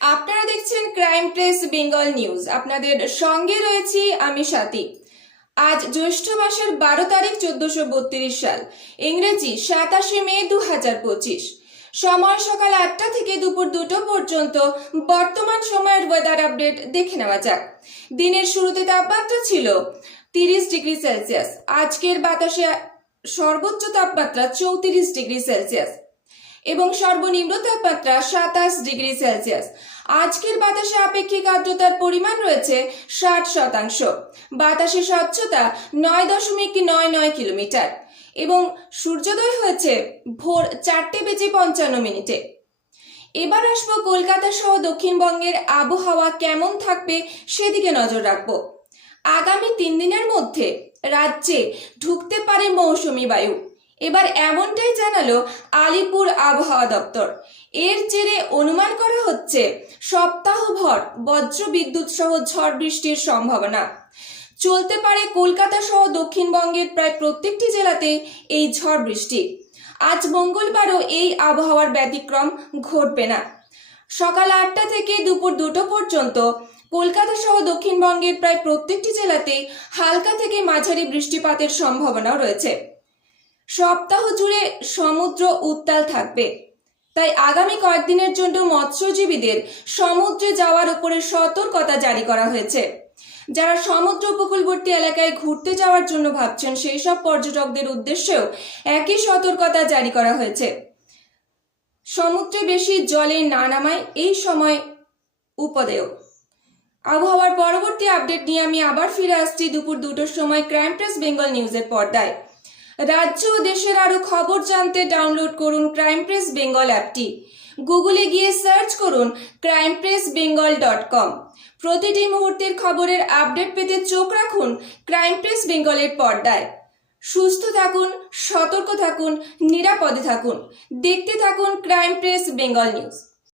আপনারা দেখছেন crime press Bengal news. আপনাদের সঙ্গে রয়েছি আমি স্বাতী। আজ জ্যৈষ্ঠ মাসের 12 তারিখ 1432 সাল, ইংরেজি 27 মে 2025। সময় সকাল 8টা থেকে দুপুর 2টো পর্যন্ত। বর্তমান সময়ের ওয়েদার আপডেট দেখে নেওয়া যাক। দিনের শুরুতে তাপমাত্রা ছিল 30 ডিগ্রি সেলসিয়াস। আজকের বাতাসে সর্বোচ্চ তাপমাত্রা 34 ডিগ্রি সেলসিয়াস এবং সর্বনিম্ন তাপমাত্রা 27 ডিগ্রি সেলসিয়াস। আজকের বাতাসে আপেক্ষিক আর্দ্রতার পরিমাণ রয়েছে 60%। বাতাসে স্বচ্ছতা 9.99 কিলোমিটার এবং সূর্যোদয় হয়েছে ভোর 4:55 এবার আসবো কলকাতা সহ দক্ষিণবঙ্গের আবহাওয়া কেমন থাকবে সেদিকে নজর রাখবো। আগামী 3 দিনের মধ্যে রাজ্যে ঢুকতে পারে মৌসুমী বায়ু। এবার এমনটাই জানালো আলিপুর আবহাওয়া দপ্তর। এর জেরে অনুমান করা হচ্ছে সপ্তাহভর বজ্র বিদ্যুৎ সহ ঝড় বৃষ্টির সম্ভাবনা চলতে পারে কলকাতা সহ দক্ষিণবঙ্গের প্রায় প্রত্যেকটি জেলাতেই এই ঝড় বৃষ্টি। আজ মঙ্গলবারও এই আবহাওয়ার ব্যতিক্রম ঘটবে না। সকাল 8টা থেকে দুপুর 2টো পর্যন্ত কলকাতা সহ দক্ষিণবঙ্গের প্রায় প্রত্যেকটি জেলাতেই হালকা থেকে মাঝারি বৃষ্টিপাতের সম্ভাবনাও রয়েছে। সপ্তাহ জুড়ে সমুদ্র উত্তাল থাকবে, তাই আগামী কয়েকদিনের জন্য মৎস্যজীবীদের সমুদ্রে যাওয়ার উপরে সতর্কতা জারি করা হয়েছে। যারা সমুদ্র উপকূলবর্তী এলাকায় ঘুরতে যাওয়ার জন্য ভাবছেন সেই সব পর্যটকদের উদ্দেশ্যেও একই সতর্কতা জারি করা হয়েছে। সমুদ্রে বেশি জলে না নামায় এই সময় উপদেয়। আবহাওয়ার পরবর্তী আপডেট নিয়ে আমি আবার ফিরে আসছি দুপুর 2টোর সময় ক্রাইম প্রেস বেঙ্গল নিউজের পর্দায়। রাজ্য ও দেশের আরো খবর জানতে ডাউনলোড করুন ক্রাইম প্রেস বেঙ্গল অ্যাপটি। গুগলে গিয়ে সার্চ করুন crimepressbengal.com। প্রতিটি মুহূর্তের খবরের আপডেট পেতে চোখ রাখুন ক্রাইম প্রেস বেঙ্গলের পর্দায়। সুস্থ থাকুন, সতর্ক থাকুন, নিরাপদে থাকুন। দেখতে থাকুন ক্রাইম প্রেস বেঙ্গল নিউজ।